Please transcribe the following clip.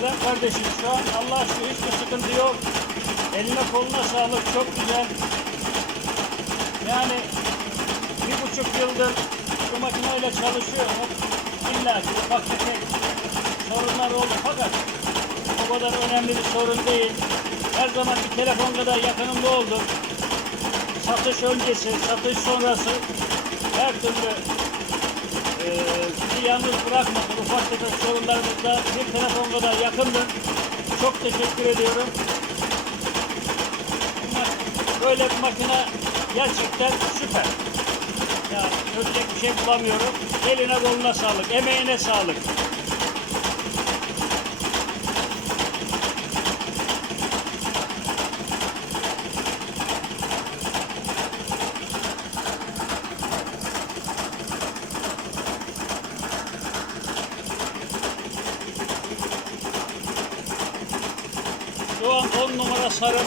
Erdem kardeşim şu an Allah aşkına hiçbir sıkıntı yok. Eline koluna sağlık çok güzel. Yani bir buçuk yıldır bu makineyle çalışıyorum. İlla ki ufak tefek sorunlar oldu fakat o kadar önemli bir sorun değil. Her zaman bir telefon kadar yakınımda oldum. Satış öncesi, satış sonrası her türlü eee bizi yalnız bırakmadı. Tefek sorunlarımızda bir telefon kadar yakındım. Çok teşekkür ediyorum. Böyle bir makine gerçekten süper. Ya söyleyecek bir şey bulamıyorum. Eline koluna sağlık, emeğine sağlık. 10 numara sarı.